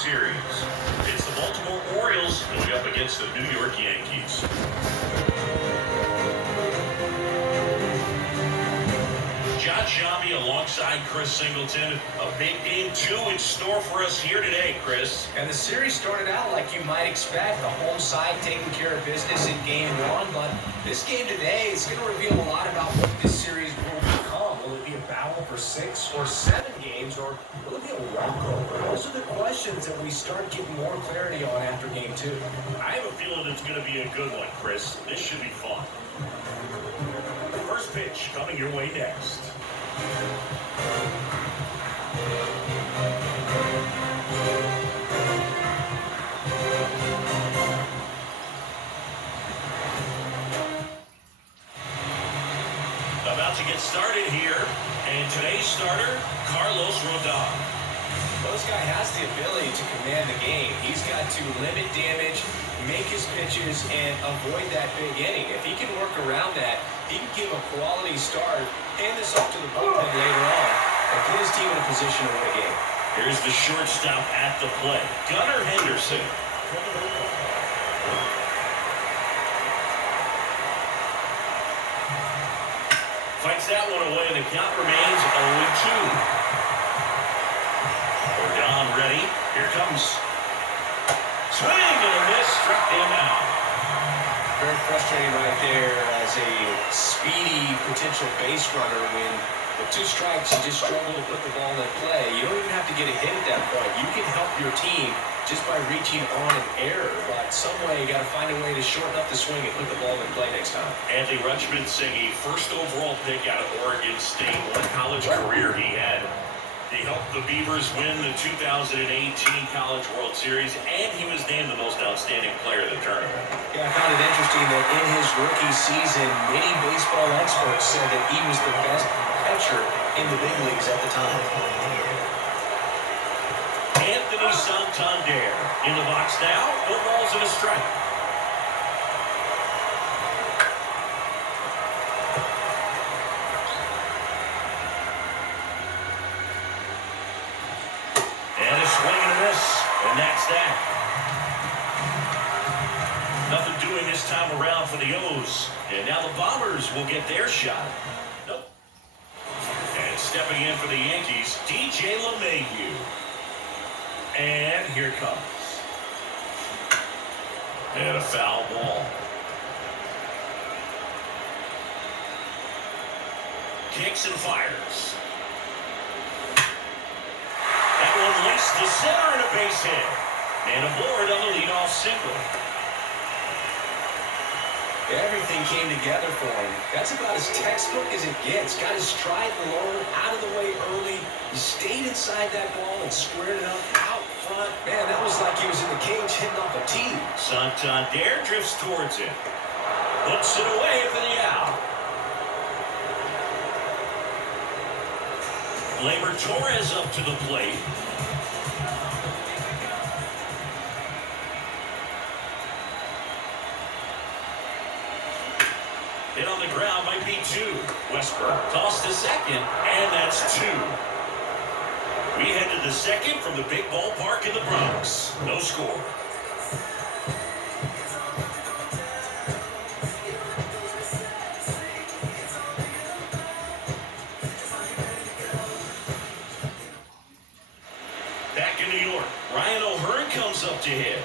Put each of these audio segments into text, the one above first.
Series. It's the Baltimore Orioles going up against the New York Yankees. John Shabby alongside Chris Singleton. A big game 2 in store for us here today, Chris. And the series started out like you might expect, the home side taking care of business in game 1, but this game today is going to reveal a lot about what this series will become. Will it be a battle for 6 or 7 games, or will it be a walkover? Those are the questions that we start getting more clarity on after game 2. I have a feeling it's going to be a good one, Chris. This should be fun. First pitch coming your way next. About to get started here, and today's starter, Carlos Rodon. This guy has the ability to command the game. He's got to limit damage, make his pitches, and avoid that big inning. If he can work around that, he can give a quality start, hand this off to the bullpen later on, and put his team in a position to win a game. Here's the shortstop at the plate, Gunnar Henderson. Fights that one away, and the count remains 0-2. Rodon ready. Here comes. Swing and a miss. Struck him out. Very frustrating right there as a speedy potential base runner when with 2 strikes you just struggle to put the ball in play. You don't even have to get a hit at that point. You can help your team just by reaching on an error, but some way you got to find a way to shorten up the swing and put the ball in play next time. Anthony Rutschman saying a first overall pick out of Oregon State. What a college career he had. He helped the Beavers win the 2018 College World Series, and he was named the most outstanding player of the tournament. Yeah, I found it interesting that in his rookie season, many baseball experts said that he was the best catcher in the big leagues at the time. Anthony Santander in the box now. No balls and a strike. And a swing and a miss. And that's that. Nothing doing this time around for the O's. And now the Bombers will get their shot. Nope. And stepping in for the Yankees, DJ LeMahieu. And here it comes. And a foul ball. Kicks and fires. That one laced to center and a base hit. And aboard on the leadoff single. Everything came together for him. That's about as textbook as it gets. Got his stride low, out of the way early. He stayed inside that ball and squared it up out front. Man, that was like he was in the cage hitting off a tee. Santander drifts towards it. Puts it away for the out. Gleyber Torres up to the plate. Hit on the ground might be 2. Westbrook tossed to second, and that's 2. We head to the second from the big ballpark in the Bronx. No score. Back in New York, Ryan O'Hearn comes up to hit.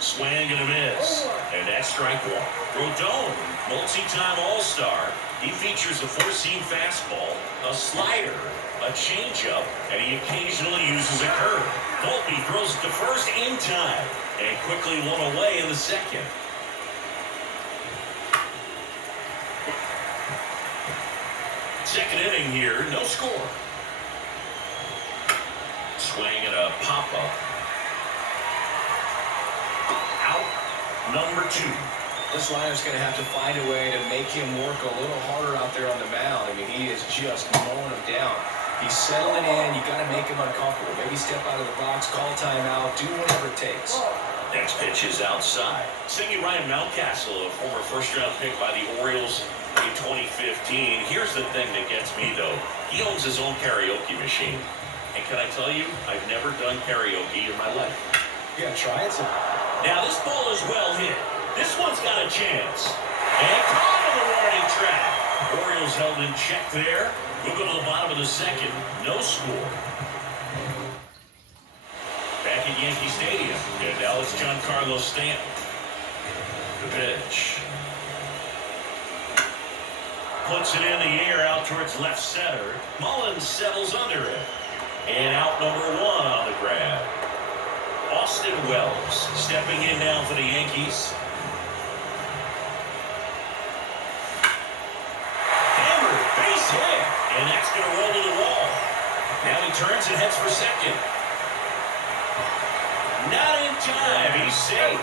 Swing and a miss. And that's strike 1. Rodon, multi-time All-Star. He features a 4-seam fastball, a slider, a changeup, and he occasionally uses a curve. Volpe throws it to first in time and quickly one away in the second. Second inning here, no score. Swing and a pop-up. Out number 2. This liner's going to have to find a way to make him work a little harder out there on the mound. I mean, he is just mowing him down. He's settling in. You got to make him uncomfortable. Maybe step out of the box, call timeout, do whatever it takes. Next pitch is outside. Singing Ryan Mountcastle, a former first-round pick by the Orioles in 2015. Here's the thing that gets me, though. He owns his own karaoke machine. And can I tell you, I've never done karaoke in my life. You gotta try it. Now this ball is well hit. This one's got a chance. And caught on the warning track. Orioles held in check there. We'll go to the bottom of the second. No score. Back at Yankee Stadium. And now it's Giancarlo Stanton. The pitch. Puts it in the air out towards left center. Mullins settles under it. And out number one on the grab. Austin Wells stepping in now for the Yankees. Hammered, base hit. And that's going to roll to the wall. Now he turns and heads for second. Not in time. He's safe.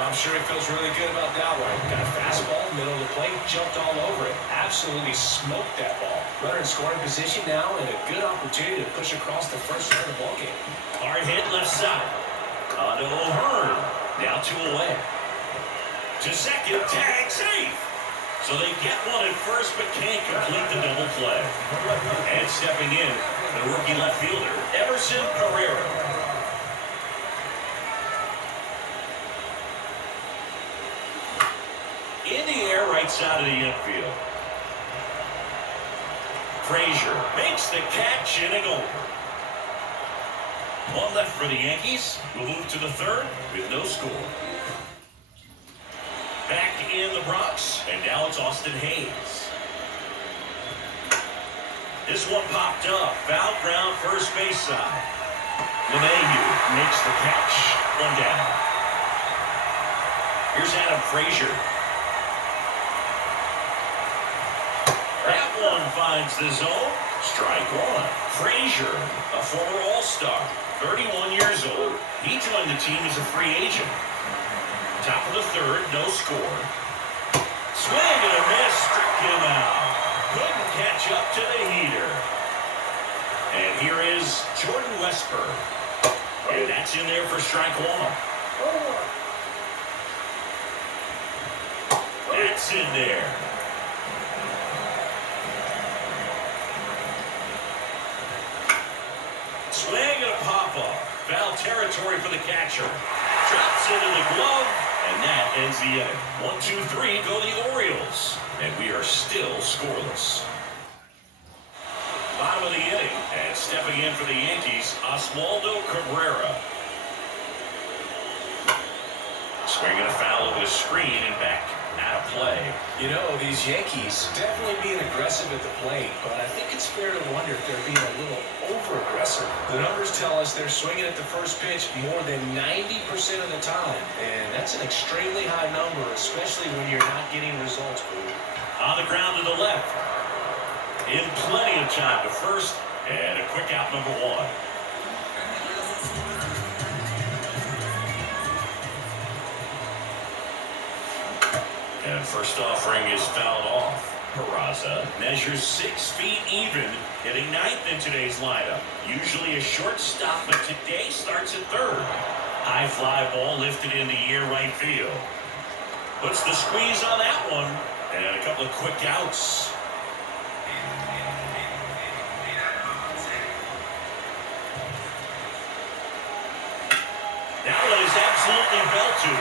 I'm sure he feels really good about that one. Got a fastball, middle of the plate, jumped all over it. Absolutely smoked that ball. Runner in scoring position now, and a good opportunity to push across the first run of the ballgame. Hard hit left side. On to O'Hearn. Now 2 away. To second, tag safe. So they get one at first, but can't complete the double play. And stepping in, the rookie left fielder, Everson Pereira. In the air, right side of the infield. Frazier makes the catch, inning over. One left for the Yankees. We'll move to the third with no score. Back in the Bronx, and now it's Austin Hayes. This one popped up. Foul ground, first base side. LeMahieu makes the catch. One down. Here's Adam Frazier. That one finds the zone. Strike one. Frazier, a former All-Star, 31 years old. He joined the team as a free agent. Top of the third, no score. Swing and a miss, struck him out. Couldn't catch up to the heater. And here is Jordan Westburg. And that's in there for strike one. That's in there. Swing and a pop-up. Foul territory for the catcher. Drops into the glove, and that ends the inning. 1-2-3 go the Orioles, and we are still scoreless. Bottom of the inning, and stepping in for the Yankees, Oswaldo Cabrera. Swinging a foul over the screen and back out of play. You know, these Yankees definitely being aggressive at the plate, but I think it's fair to wonder if they're being a little over-aggressive. The numbers tell us they're swinging at the first pitch more than 90% of the time, and that's an extremely high number, especially when you're not getting results. On the ground to the left. In plenty of time to first, and a quick out number one. And first offering is fouled off. Peraza measures 6 feet even, hitting 9th in today's lineup. Usually a shortstop, but today starts at third. High fly ball lifted into air right field. Puts the squeeze on that one, and a couple of quick outs. That one is absolutely belted.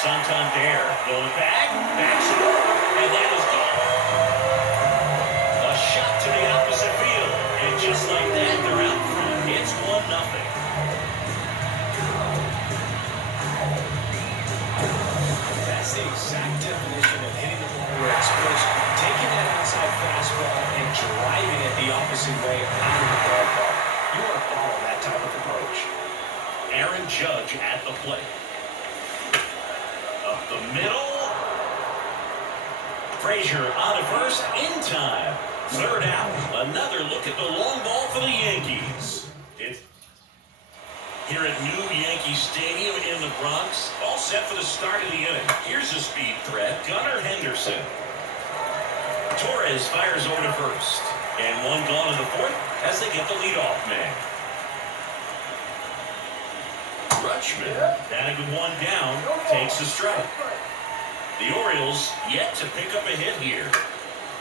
Santander going back, backs it up, and that is gone. A shot to the opposite field, and just like that, they're out front. It's 1-0. That's the exact definition of hitting the ball where it's pushed, taking that outside fastball and driving it the opposite way out of the ballpark. You want to follow that type of approach. Aaron Judge at the plate. Up the middle. Frazier on to first in time. Third out. Another look at the long ball for the Yankees. It's here at New Yankee Stadium in the Bronx. All set for the start of the inning. Here's a speed threat. Gunnar Henderson. Torres fires over to first. And one gone in the fourth as they get the leadoff man. Rutschman, batting with one down, takes a strike. The Orioles yet to pick up a hit here.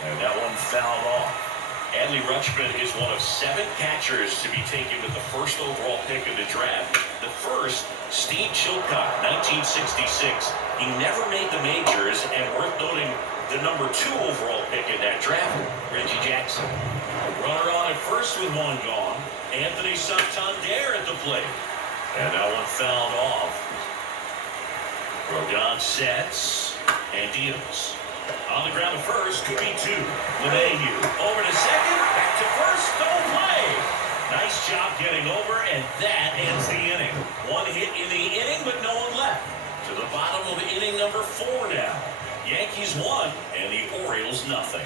And that one fouled off. Adley Rutschman is one of 7 catchers to be taken with the first overall pick in the draft. The first, Steve Chilcott, 1966. He never made the majors, and worth noting, the number 2 overall pick in that draft, Reggie Jackson. A runner on at first with one gone. Anthony Santander at the plate. And that one fouled off. Rodon sets and deals. On the ground to first, could be 2. LeMahieu over to second, back to first, don't play. Nice job getting over, and that ends the inning. 1 hit in the inning, but no one left. To the bottom of inning number 4 now. Yankees 1, and the Orioles nothing.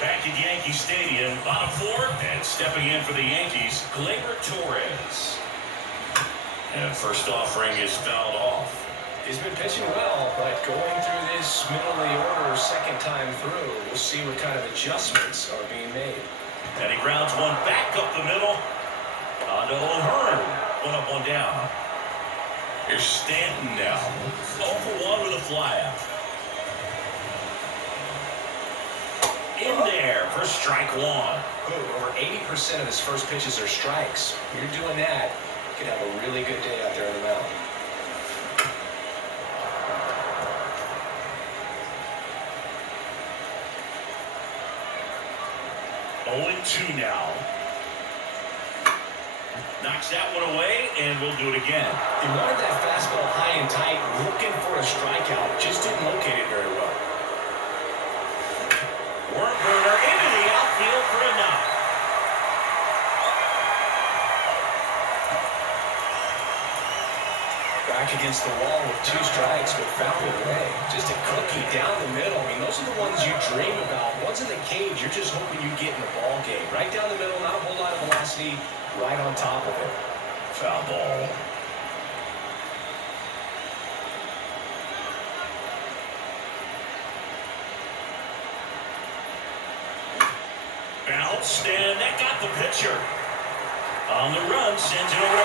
Back at Yankee Stadium, bottom 4, and stepping in for the Yankees, Gleyber Torres. And first offering is fouled off. He's been pitching well, but going through this middle of the order second time through, we'll see what kind of adjustments are being made. And he grounds one back up the middle. Onto O'Hearn. 1 up, 1 down. Here's Stanton now. 0 for 1 with a flyout. In there for strike 1. Over 80% of his first pitches are strikes. You're doing that, you could have a really good day out there on the mound. Oh, 2 now. Knocks that one away, and we'll do it again. He wanted that fastball high and tight, looking for a strikeout. Just didn't locate it very well. Worm burner into the outfield for a knock. Back against the wall with 2 strikes, but fouled it away. Just a cookie down the middle. I mean, those are the ones you dream about. Ones in the cage, you're just hoping you get in the ball game. Right down the middle, not a whole lot of velocity, right on top of it. Foul ball. Bounced, and that got the pitcher. On the run, sends it over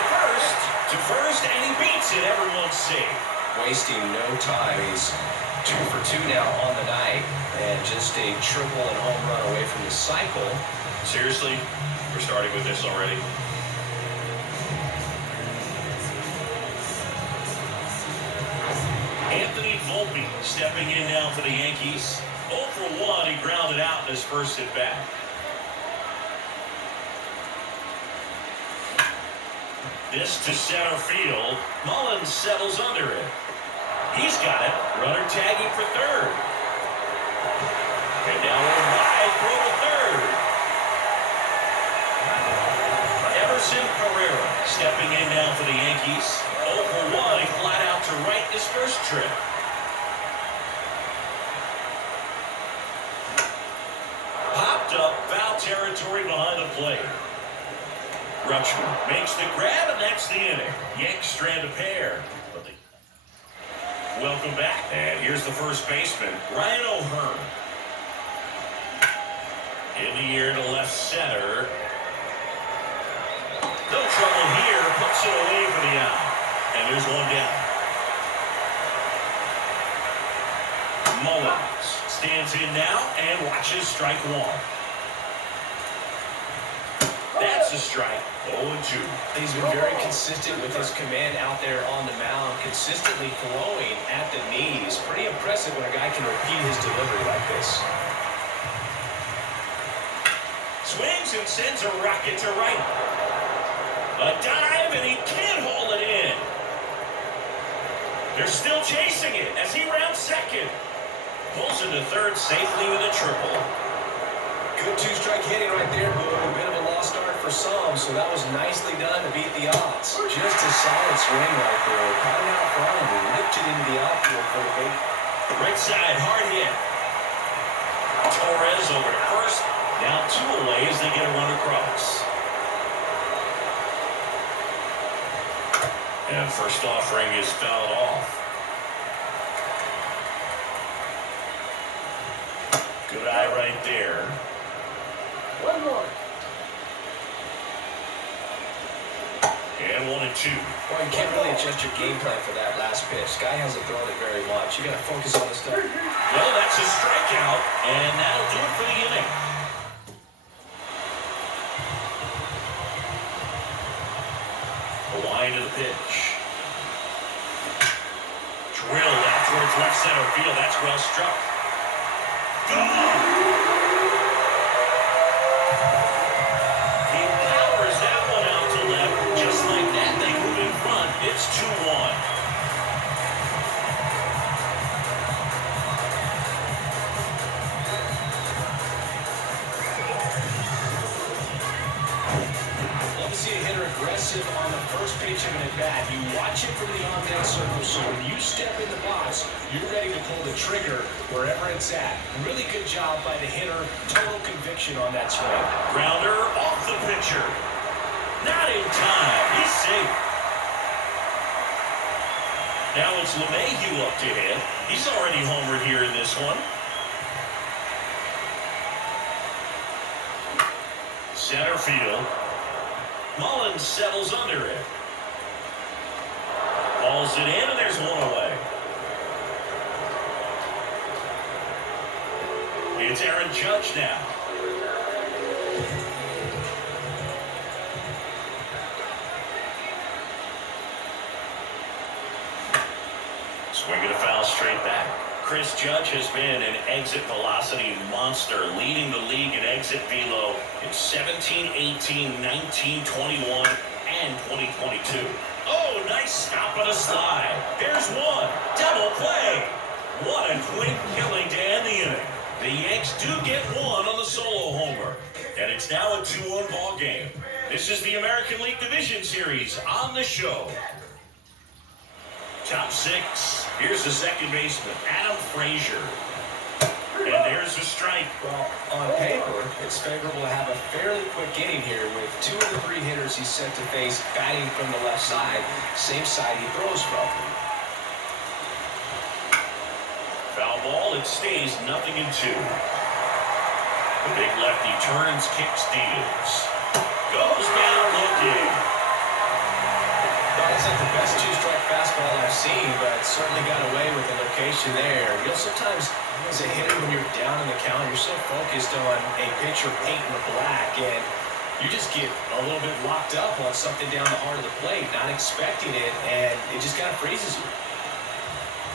to first, and he beats it. Everyone's safe. Wasting no time. He's 2 for 2 now on the night, and just a triple and home run away from the cycle. Seriously, we're starting with this already. Anthony Volpe stepping in now for the Yankees. 0 for 1, he grounded out in his first at bat. This to center field. Mullins settles under it. He's got it. Runner tagging for third. And now we're wide, throw to third. Everson Pereira stepping in now for the Yankees. 0 for 1, he flat out to right his first trip. Popped up, foul territory behind the plate. Rutschman makes the grab, and that's the inning. Yanks strand a pair. Welcome back. And here's the first baseman, Ryan O'Hearn. In the air to left center. No trouble here. Puts it away for the out. And there's 1 down. Mullins stands in now and watches strike 1. That's a strike. 0-2. He's been very consistent with his command out there on the mound, consistently throwing at the knees. Pretty impressive when a guy can repeat his delivery like this. Swings and sends a rocket to right. A dive, and he can't hold it in. They're still chasing it as he rounds second. Pulls into third safely with a triple. Good 2-strike hitting right there, but a bit of a lost start for some, so that was nicely done to beat the odds. Just a solid swing right there. Caught it out front and lifted into the outfield for the bait. Right side, hard hit. Torres over to first. Now 2 away as they get a run across. And first offering is fouled off. Good eye right there. 1 more. And 1-2. Well, you can't really adjust your game plan for that last pitch. Guy hasn't thrown it very much. You got to focus on the stuff. Well, that's a strikeout, and that'll do it for the inning. A wind of the pitch. Drilled out towards left center field. That's well struck. Gone! He powers that one out to left. Just like that, they move in front. It's 2-1. Aggressive on the first pitch of an at-bat. You watch it from the on-deck circle, so when you step in the box, you're ready to pull the trigger wherever it's at. Really good job by the hitter. Total conviction on that swing. Grounder off the pitcher. Not in time. He's safe. Now it's LeMahieu up to hit. He's already homered here in this one. Center field. Mullins settles under it. Balls it in, and there's one away. It's Aaron Judge now. Swinging a foul straight back. Chris Judge has been an exit velocity monster, leading the league in exit velo in 17, 18, 19, 21, and 2022. Oh, nice stop on a slide. Here's one. Double play. What a quick killing to end the inning. The Yanks do get one on the solo homer. And it's now a 2-1 ball game. This is the American League Division Series on the show. Top six. Here's the second baseman, Adam Frazier. And there's a strike. Well, on paper, it's favorable to have a fairly quick inning here with 2 of the 3 hitters he's set to face batting from the left side, same side he throws from. Foul ball, it stays 0-2. The big lefty turns, kicks, deals. Goes down looking. It's like the best 2-strike fastball I've seen, but certainly got away with the location there. You know, sometimes as a hitter, when you're down in the count, you're so focused on a pitcher painting the black, and you just get a little bit locked up on something down the heart of the plate, not expecting it, and it just kind of freezes you.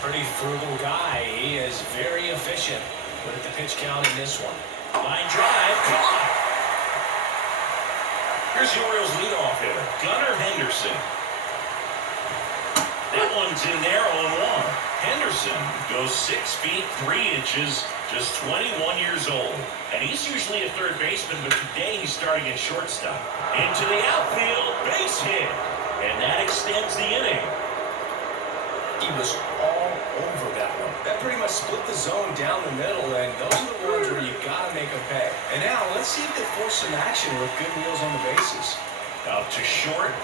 Pretty frugal guy. He is very efficient with the pitch count in this one. Line drive, caught. Here's the Orioles leadoff hitter, Gunnar Henderson. That one's in there, 0-1. Henderson goes 6 feet 3 inches, just 21 years old. And he's usually a third baseman, but today he's starting at shortstop. Into the outfield, base hit. And that extends the inning. He was all over that one. That pretty much split the zone down the middle, and those are the ones where you got to make them pay. And now, let's see if they force some action with good wheels on the bases. Out to short.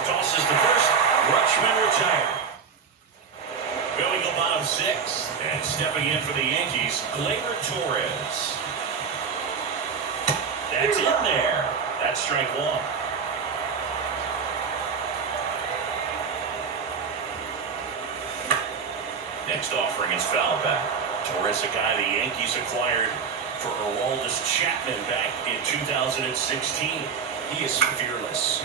Tosses the first. Rutschman retired. Going to bottom 6. And stepping in for the Yankees, Gleyber Torres. That's in there. That's strike 1. Next offering is foul back. Torres, a guy the Yankees acquired for Aroldis Chapman back in 2016. He is fearless.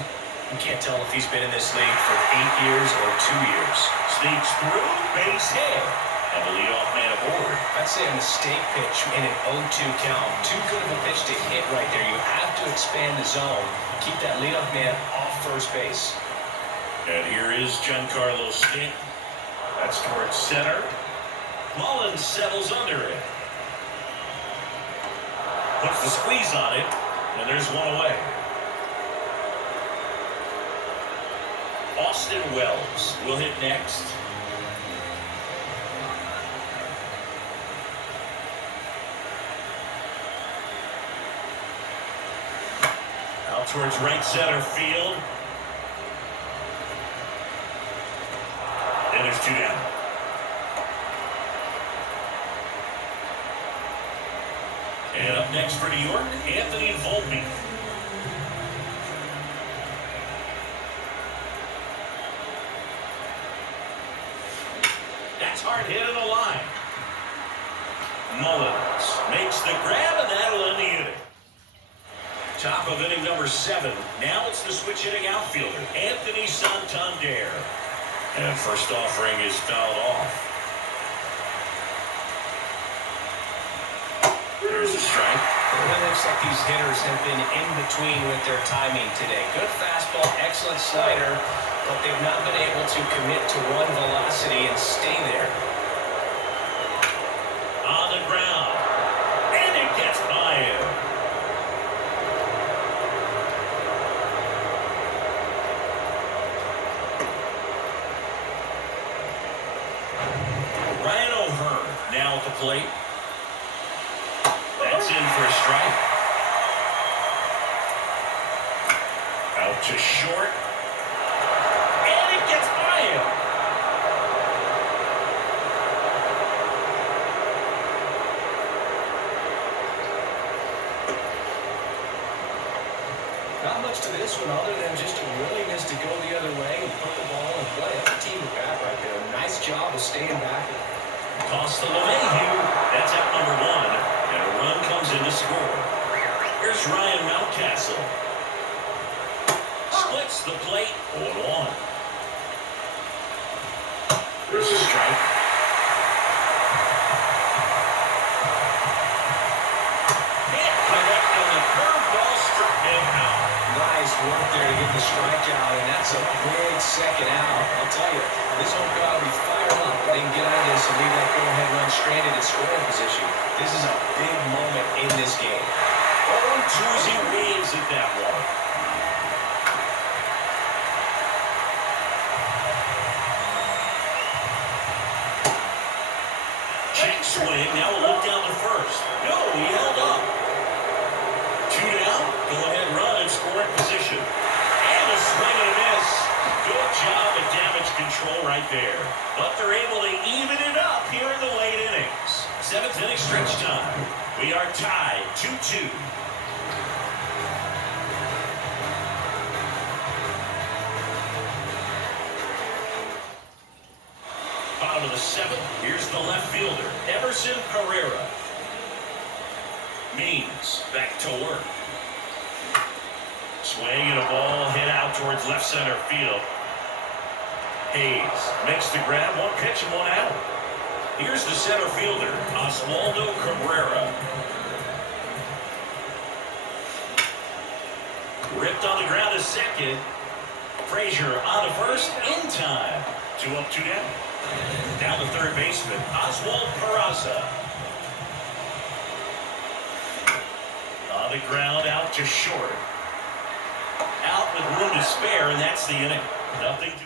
You can't tell if he's been in this league for 8 years or 2 years. Sneaks through, base hit, and the leadoff man aboard. I'd say a mistake pitch in an 0-2 count. Too good of a pitch to hit right there. You have to expand the zone. Keep that leadoff man off first base. And here is Giancarlo Stanton. That's towards center. Mullins settles under it. Puts the squeeze on it, and there's one away. Austin Wells will hit next. Out towards right center field. And there's 2 down. And up next for New York, Anthony Volpe. That's hard hit in the line. Mullins makes the grab, and that'll end the inning. Top of inning number 7. Now it's the switch hitting outfielder, Anthony Santander. And first offering is fouled off. There's a strike. It looks like these hitters have been in between with their timing today. Good fastball, excellent slider, but they've not been able to commit to one velocity and stay there. On the ground. And it gets by him. Ryan O'Hearn now at the plate. That's in for a strike. Out to short. And it gets by him. Not much to this one other than just a willingness to go the other way and put the ball in play. That's a team at bat right there. Nice job of staying back. Toss to LeMahieu. That's out number 1. And a run comes in to score. Here's Ryan Mountcastle. Splits the plate. 0-1. There's a strike. Hit correct on the curveball, struck him out. Nice work there to get the strikeout, and that's a big second out. I'll tell you, this whole crowd will be fired up. They can get on this and leave that go-ahead run stranded in scoring position. This is a big moment in this game. Oh, Jersey waves at that one. Check swing, now a look down to first. No, he held up. 2 down, go ahead run in scoring position. And a swing and a miss. Good job at damage control right there. But they're able to even it up here in the late innings. 7th inning stretch time. We are tied 2-2. Bottom of the 7th. Here's the left fielder, Emerson Pereira. Means back to work. Swing and a ball hit out towards left center field. Hayes makes the grab, 1 pitch and 1 out. Here's the center fielder, Oswaldo Cabrera. Ripped on the ground to second. Frazier on to first in time. 2 up, 2 down. Down the third baseman, Oswald Peraza. On the ground, out to short. Out with room to spare, and that's the inning. Nothing to...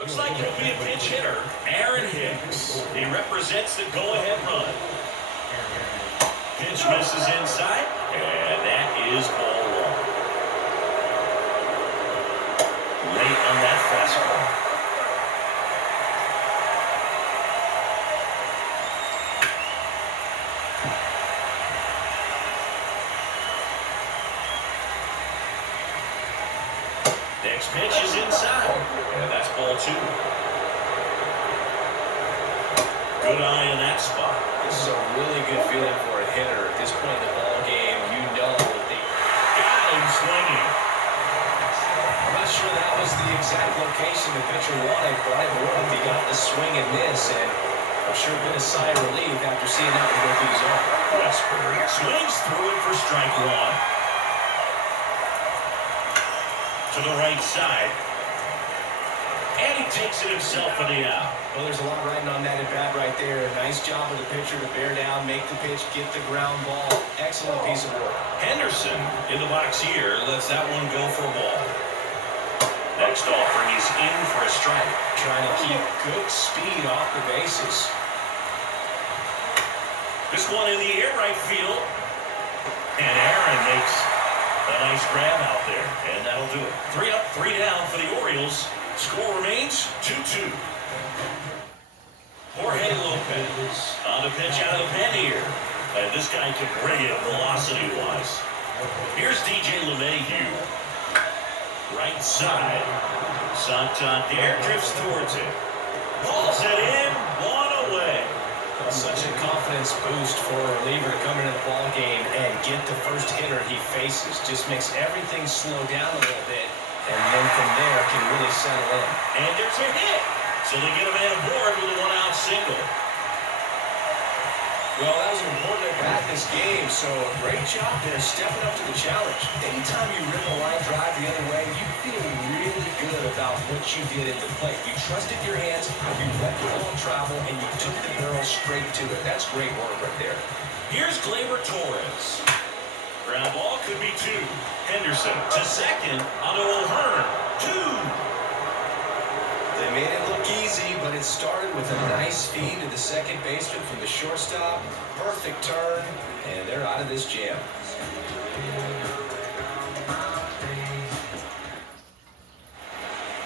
Looks like he'll be a pinch hitter, Aaron Hicks. He represents the go-ahead run. Pitch misses inside, and that is ball 1. Late on that fastball. Next pitch is inside, and that's ball 2. Good eye in that spot. This is a really good feeling for a hitter at this point in the ball game. You know that they got him swinging. I'm not sure that was the exact location the pitcher wanted, but I believe he got the swing and miss, and I'm sure been a sigh of relief after seeing that one go through his arm. Westberg swings through it for strike 1. To the right side. And he takes it himself for the out. Well, there's a lot riding on that at bat right there. Nice job of the pitcher to bear down, make the pitch, get the ground ball. Excellent piece of work. Henderson in the box here lets that one go for a ball. Next offering is in for a strike. Trying to keep good speed off the bases. This one in the air right field. And Aaron makes a nice grab out there, and that'll do it. 3 up, 3 down for the Orioles. Score remains 2-2. Jorge Lopez on the pitch out of the pen here. And this guy can bring it velocity-wise. Here's DJ LeMahieu. Right side. Santander drifts towards it. Pulls it in. 1 Such a confidence boost for a reliever to come into the ball game and get the first hitter he faces. Just makes everything slow down a little bit, and then from there can really settle in. And there's a hit. So they get a man aboard with a one-out single. Well, that was an important at-bat this game, so great job there stepping up to the challenge. Anytime you rip a line drive the other way, you feel really good about what you did at the plate. You trusted your hands, you let the ball travel, and you took the barrel straight to it. That's great work right there. Here's Gleyber Torres. Ground ball could be two. Henderson to second onto O'Hearn. Two. They made it look easy, but it started with a nice feed to the second baseman from the shortstop. Perfect turn, and they're out of this jam.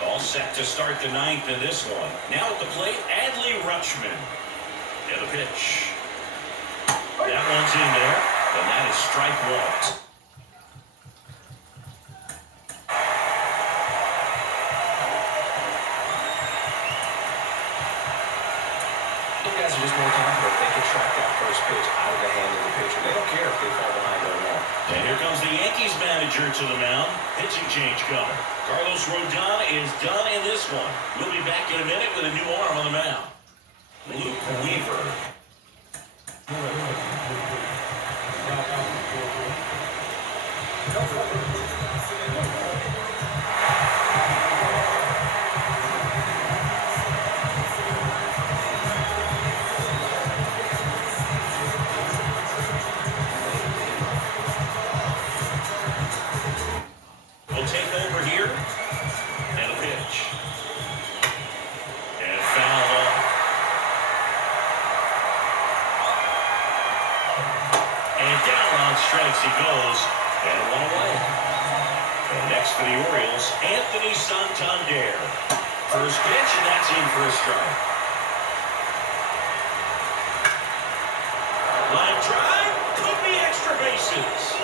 All set to start the ninth in this one. Now at the plate, Adley Rutschman. And the pitch. That one's in there, and that is strike one. Guys are just more confident they can track that first pitch out of the hand of the pitcher. They don't care if they fall behind or not. And here comes the Yankees manager to the mound. Pitching change coming. Carlos Rodon is done in this one. We'll be back in a minute with a new arm on the mound. Luke Weaver. We'll take over here. And a pitch. And fouled off. And down on strikes he goes. And one away. And next for the Orioles, Anthony Santander. First pitch, and that's in for a strike. Line drive, could be extra bases.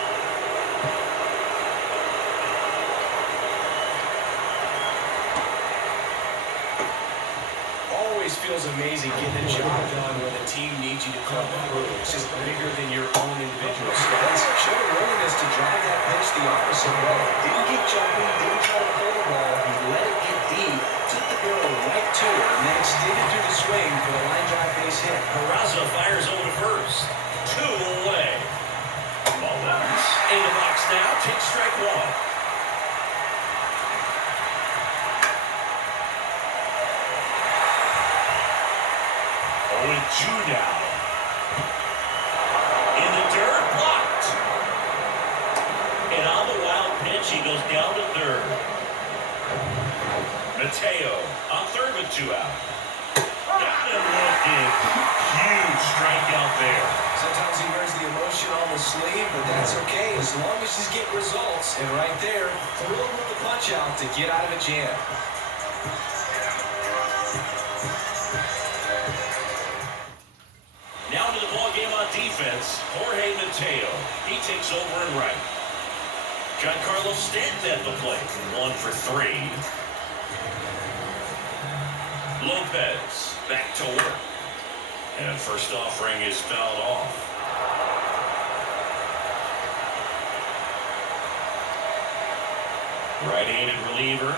Always feels amazing getting the job done when the team needs you to come through. It's just bigger than your own individual stats. Showed a willingness to drive that pitch the opposite way. Didn't get jumping, didn't try to pull the ball. He let it get deep, took the barrel right to it, and then extended through the swing for the line drive base hit. Peraza fires over to first. Two away. Mullins in the box now. Takes strike one. Two now. In the dirt, blocked. And on the wild pitch, he goes down to third. Mateo on third with two out. Got him looking. Huge strikeout there. Sometimes he wears the emotion on the sleeve, but that's okay as long as he's getting results. And right there, thrilled with the punch out to get out of a jam. Now to the ball game on defense, Jorge Mateo. He takes over and right. Giancarlo Stanton at the plate, 1 for 3. Lopez back to work. And first offering is fouled off. Right-handed reliever.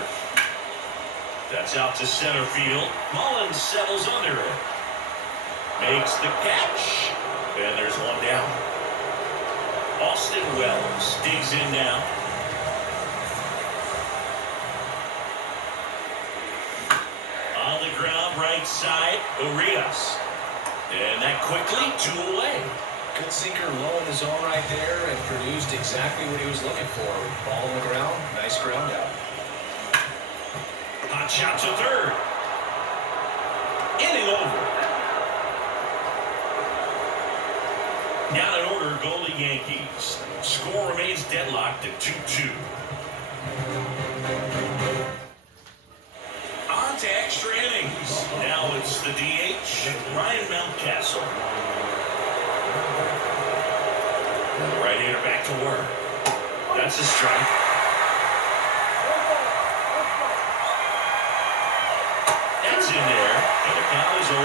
That's out to center field. Mullins settles under it. Makes the catch. And there's one down. Austin Wells digs in now. On the ground, right side, Urias. And that quickly, 2 away. Good sinker low in the zone right there and produced exactly what he was looking for. Ball on the ground, nice ground out. Hot shot to third. Inning over. Now in order go the Yankees. Score remains deadlocked at 2-2. On to extra innings. Now it's the DH, Ryan Mountcastle. And the right-hander back to work. That's a strike. That's in there, and the count is 0-2.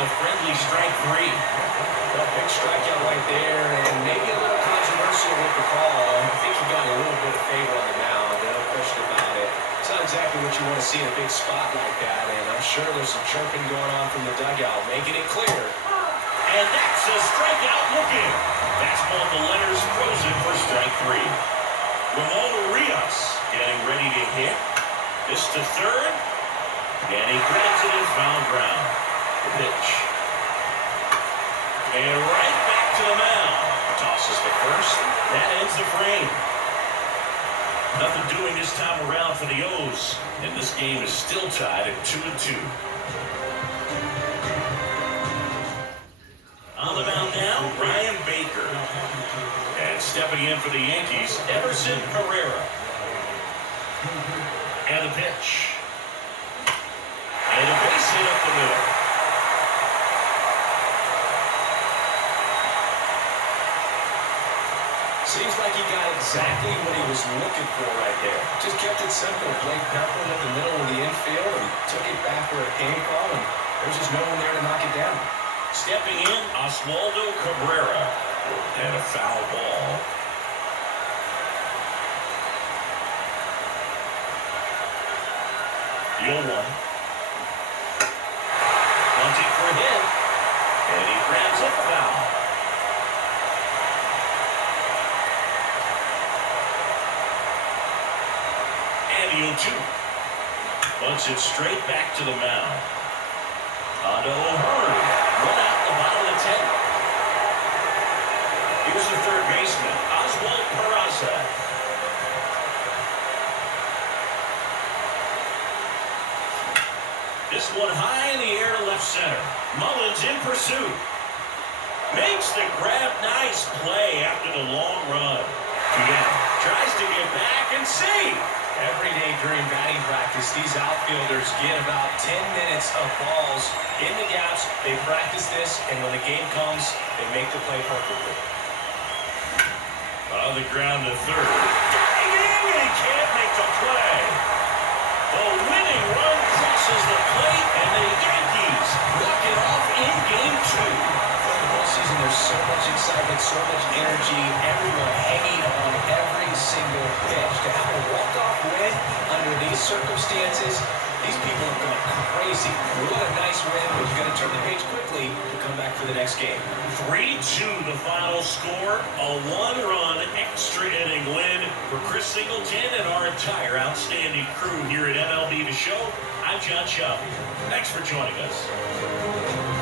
a friendly strike three. A big strikeout right there, and maybe a little controversial with the call. I think he got a little bit of favor on the mound, no question about it. It's not exactly what you want to see in a big spot like that, and I'm sure there's some chirping going on from the dugout, making it clear. And that's a strikeout looking. Fastball at the letters, frozen for strike three. Ramon Urias getting ready to hit. This to third, and he grabs it in foul ground. The pitch. And right back to the mound. Tosses to first. That ends the frame. Nothing doing this time around for the O's. And this game is still tied at 2-2. On the mound now, Ryan Baker. And stepping in for the Yankees, Everson Pereira. And the pitch. And a base hit up the middle. Seems like he got exactly what he was looking for right there. Just kept it simple. Played Pepper at the middle of the infield and took it back where it came from, and there's just no one there to knock it down. Stepping in, Oswaldo Cabrera. And a foul ball. The 0-1. Bunting for a hit. And he grabs a foul. And the 0-2. Bunts it straight back to the mound. Hondo O'Hearn. Run out the bottom of the 10th. Here's the third baseman, Oswald Peraza. This one high in the air to left center. Mullins in pursuit. Makes the grab. Nice play after the long run. Again, tries to get back and save. Every day during batting practice, these outfielders get about 10 minutes of balls in the gaps. They practice this, and when the game comes, they make the play perfectly. On the ground to third. Diving in, and he can't make the play. The winning run crosses the plate, and the Yankees walk it off in game 2. For the whole season, there's so much excitement, so much energy, everyone hanging on every single pitch. To have a walk-off win under these circumstances, these people are going crazy. What a nice win, but you got to turn the page quickly to come back for the next game. 3-2 the final score. A one-run extra inning win for Chris Singleton and our entire outstanding crew here at MLB The Show. I'm John Shelby. Thanks for joining us.